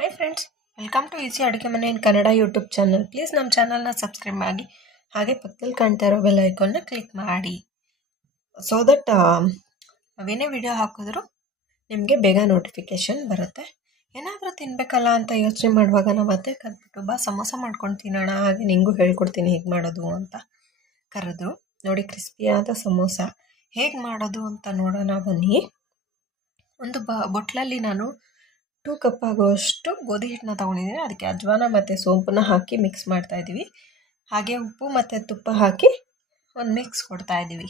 Hi friends, welcome to easy ಅಡುಗೆ ಮನೆ in Kannada YouTube channel. Please ನಮ್ಮ ಚಾನಲ್ನ ಸಬ್ಸ್ಕ್ರೈಬ್ ಆಗಿ ಹಾಗೆ ಪಕ್ಕದಲ್ಲಿ ಕಾಣ್ತಾ ಇರೋ ಬೆಲ್ ಐಕಾನ್ನ ಕ್ಲಿಕ್ ಮಾಡಿ ಸೊ ದಟ್ ನಾವೇನೇ ವಿಡಿಯೋ ಹಾಕಿದ್ರು ನಿಮಗೆ ಬೇಗ ನೋಟಿಫಿಕೇಷನ್ ಬರುತ್ತೆ. ಏನಾದರೂ ತಿನ್ನಬೇಕಲ್ಲ ಅಂತ ಯೋಚನೆ ಮಾಡುವಾಗ ನಾವು ಮತ್ತೆ ಕರೆದ್ಬಿಟ್ಟು ಬಾ ಸಮೋಸ ಮಾಡ್ಕೊಂಡು ತಿನ್ನೋಣ, ಹಾಗೆ ನಿಂಗೂ ಹೇಳ್ಕೊಡ್ತೀನಿ ಹೇಗೆ ಮಾಡೋದು ಅಂತ ಕರೆದ್ರು. ನೋಡಿ, ಕ್ರಿಸ್ಪಿಯಾದ ಸಮೋಸ ಹೇಗೆ ಮಾಡೋದು ಅಂತ ನೋಡೋಣ ಬನ್ನಿ. ಒಂದು ಬೊಟ್ಲಲ್ಲಿ ನಾನು 2 ಕಪ್ ಆಗುವಷ್ಟು ಗೋಧಿ ಹಿಟ್ಟನ್ನ ತೊಗೊಂಡಿದ್ದೀನಿ. ಅದಕ್ಕೆ ಅಜ್ವಾನ ಮತ್ತು ಸೋಂಪನ್ನ ಹಾಕಿ ಮಿಕ್ಸ್ ಮಾಡ್ತಾಯಿದ್ದೀವಿ. ಹಾಗೆ ಉಪ್ಪು ಮತ್ತು ತುಪ್ಪ ಹಾಕಿ ಒಂದು ಮಿಕ್ಸ್ ಕೊಡ್ತಾಯಿದ್ದೀವಿ.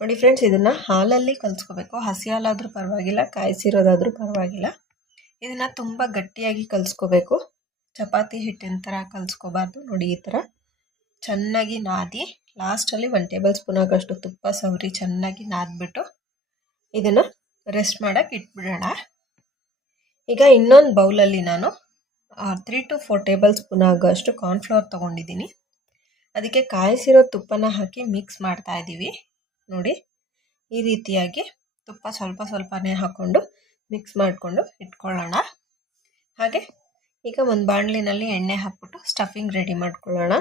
ನೋಡಿ ಫ್ರೆಂಡ್ಸ್, ಇದನ್ನು ಹಾಲಲ್ಲಿ ಕಲಿಸ್ಕೋಬೇಕು. ಹಸಿ ಹಾಲಾದರೂ ಪರವಾಗಿಲ್ಲ, ಕಾಯಿಸಿರೋದಾದರೂ ಪರವಾಗಿಲ್ಲ. ಇದನ್ನು ತುಂಬ ಗಟ್ಟಿಯಾಗಿ ಕಲಿಸ್ಕೋಬೇಕು. ಚಪಾತಿ ಹಿಟ್ಟಿನ ಥರ ಕಲಿಸ್ಕೋಬಾರ್ದು. ನೋಡಿ, ಈ ಥರ ಚೆನ್ನಾಗಿ ನಾದಿ ಲಾಸ್ಟಲ್ಲಿ 1 ಟೇಬಲ್ ಸ್ಪೂನ್ ಆಗೋಷ್ಟು ತುಪ್ಪ ಸವರಿ ಚೆನ್ನಾಗಿ ನಾದ್ಬಿಟ್ಟು ಇದನ್ನು ರೆಸ್ಟ್ ಮಾಡೋಕ್ಕೆ ಇಟ್ಬಿಡೋಣ. ಈಗ ಇನ್ನೊಂದು ಬೌಲಲ್ಲಿ ನಾನು 3 to 4 ಟೇಬಲ್ ಸ್ಪೂನ್ ಆಗೋಷ್ಟು ಕಾರ್ನ್ಫ್ಲವರ್ ತೊಗೊಂಡಿದ್ದೀನಿ. ಅದಕ್ಕೆ ಕಾಯಿಸಿರೋ ತುಪ್ಪನ ಹಾಕಿ ಮಿಕ್ಸ್ ಮಾಡ್ತಾ ಇದ್ದೀವಿ. ನೋಡಿ, ಈ ರೀತಿಯಾಗಿ ತುಪ್ಪ ಸ್ವಲ್ಪನೇ ಹಾಕ್ಕೊಂಡು ಮಿಕ್ಸ್ ಮಾಡಿಕೊಂಡು ಇಟ್ಕೊಳ್ಳೋಣ. ಹಾಗೆ ಈಗ ಒಂದು ಬಾಣಲಿನಲ್ಲಿ ಎಣ್ಣೆ ಹಾಕ್ಬಿಟ್ಟು ಸ್ಟಫಿಂಗ್ ರೆಡಿ ಮಾಡ್ಕೊಳ್ಳೋಣ.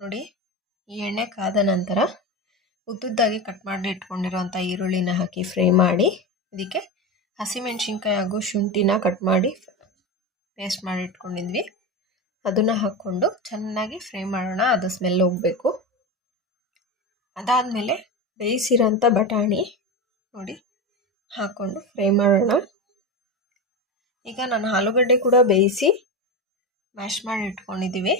ನೋಡಿ, ಈ ಎಣ್ಣೆ ಕಾದ ನಂತರ ಉದ್ದುದ್ದಾಗಿ ಕಟ್ ಮಾಡಿ ಇಟ್ಕೊಂಡಿರೋಂಥ ಈರುಳ್ಳಿನ ಹಾಕಿ ಫ್ರೈ ಮಾಡಿ, ಇದಕ್ಕೆ ಹಸಿಮೆಣ್ಸಿನ್ಕಾಯಿ ಹಾಗೂ ಶುಂಠಿನ ಕಟ್ ಮಾಡಿ ಪೇಸ್ಟ್ ಮಾಡಿ ಇಟ್ಕೊಂಡಿದ್ವಿ. ಅದನ್ನು ಹಾಕ್ಕೊಂಡು ಚೆನ್ನಾಗಿ ಫ್ರೈ ಮಾಡೋಣ, ಅದು ಸ್ಮೆಲ್ ಹೋಗಬೇಕು. ಅದಾದಮೇಲೆ ಬೇಯಿಸಿರೋಂಥ ಬಟಾಣಿ ನೋಡಿ ಹಾಕ್ಕೊಂಡು ಫ್ರೈ ಮಾಡೋಣ. ಈಗ ನಾನು ಆಲೂಗಡ್ಡೆ ಕೂಡ ಬೇಯಿಸಿ ಮ್ಯಾಶ್ ಮಾಡಿ ಇಟ್ಕೊಂಡಿದ್ದೀವಿ.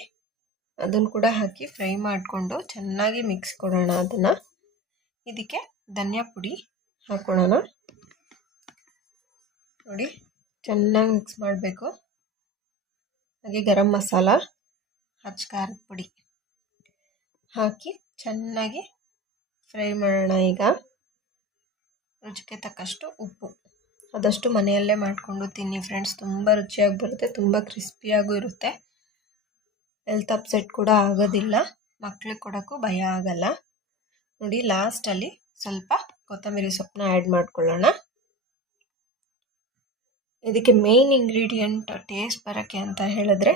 ಅದನ್ನು ಕೂಡ ಹಾಕಿ ಫ್ರೈ ಮಾಡಿಕೊಂಡು ಚೆನ್ನಾಗಿ ಮಿಕ್ಸ್ ಕೊಡೋಣ. ಅದನ್ನು ಇದಕ್ಕೆ ಧನಿಯಾ ಪುಡಿ ಹಾಕ್ಕೊಳ್ಳೋಣ. ನೋಡಿ, ಚೆನ್ನಾಗಿ ಮಿಕ್ಸ್ ಮಾಡಬೇಕು. ಹಾಗೆ ಗರಂ ಮಸಾಲ, ಅಚ್ಚ ಖಾರದ ಪುಡಿ ಹಾಕಿ ಚೆನ್ನಾಗಿ ಫ್ರೈ ಮಾಡೋಣ. ಈಗ ರುಚಿಗೆ ತಕ್ಕಷ್ಟು ಉಪ್ಪು, ಆದಷ್ಟು ಮನೆಯಲ್ಲೇ ಮಾಡಿಕೊಂಡು ತಿನ್ನಿ ಫ್ರೆಂಡ್ಸ್. ತುಂಬ ರುಚಿಯಾಗಿ ಬರುತ್ತೆ, ತುಂಬ ಕ್ರಿಸ್ಪಿಯಾಗೂ ಇರುತ್ತೆ. ಹೆಲ್ತ್ ಅಪ್ಸೆಟ್ ಕೂಡ ಆಗೋದಿಲ್ಲ, ಮಕ್ಳಿಗೆ ಕೊಡೋಕ್ಕೂ ಭಯ ಆಗಲ್ಲ. ನೋಡಿ, ಲಾಸ್ಟಲ್ಲಿ ಸ್ವಲ್ಪ ಕೊತ್ತಂಬರಿ ಸೊಪ್ಪನ್ನ ಆ್ಯಡ್ ಮಾಡ್ಕೊಳ್ಳೋಣ. ಇದಕ್ಕೆ ಮೇಯ್ನ್ ಇಂಗ್ರೀಡಿಯೆಂಟ್ ಟೇಸ್ಟ್ ಬರೋಕ್ಕೆ ಅಂತ ಹೇಳಿದ್ರೆ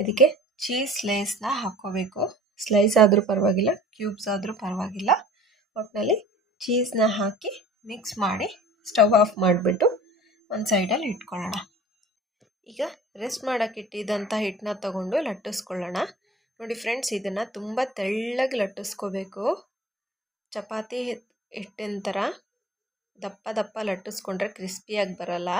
ಇದಕ್ಕೆ ಚೀಸ್ ಸ್ಲೈಸ್ನ ಹಾಕ್ಕೋಬೇಕು. ಸ್ಲೈಸ್ ಆದರೂ ಪರವಾಗಿಲ್ಲ, ಕ್ಯೂಬ್ಸ್ ಆದರೂ ಪರವಾಗಿಲ್ಲ, ಒಟ್ಟಿನಲ್ಲಿ ಚೀಸ್ನ ಹಾಕಿ ಮಿಕ್ಸ್ ಮಾಡಿ ಸ್ಟವ್ ಆಫ್ ಮಾಡಿಬಿಟ್ಟು ಒಂದು ಸೈಡಲ್ಲಿ ಇಟ್ಕೊಳ್ಳೋಣ. ಈಗ ರೆಸ್ಟ್ ಮಾಡೋಕ್ಕೆ ಇಟ್ಟಿದ್ದಂಥ ಹಿಟ್ಟನ್ನ ತೊಗೊಂಡು ಲಟ್ಟಿಸ್ಕೊಳ್ಳೋಣ. ನೋಡಿ ಫ್ರೆಂಡ್ಸ್, ಇದನ್ನು ತುಂಬ ತೆಳ್ಳಗೆ ಲಟ್ಟಿಸ್ಕೋಬೇಕು. ಚಪಾತಿ ಹಿಟ್ಟಿನ ಥರ ದಪ್ಪ ಲಟ್ಟಿಸ್ಕೊಂಡ್ರೆ ಕ್ರಿಸ್ಪಿಯಾಗಿ ಬರಲ್ಲ.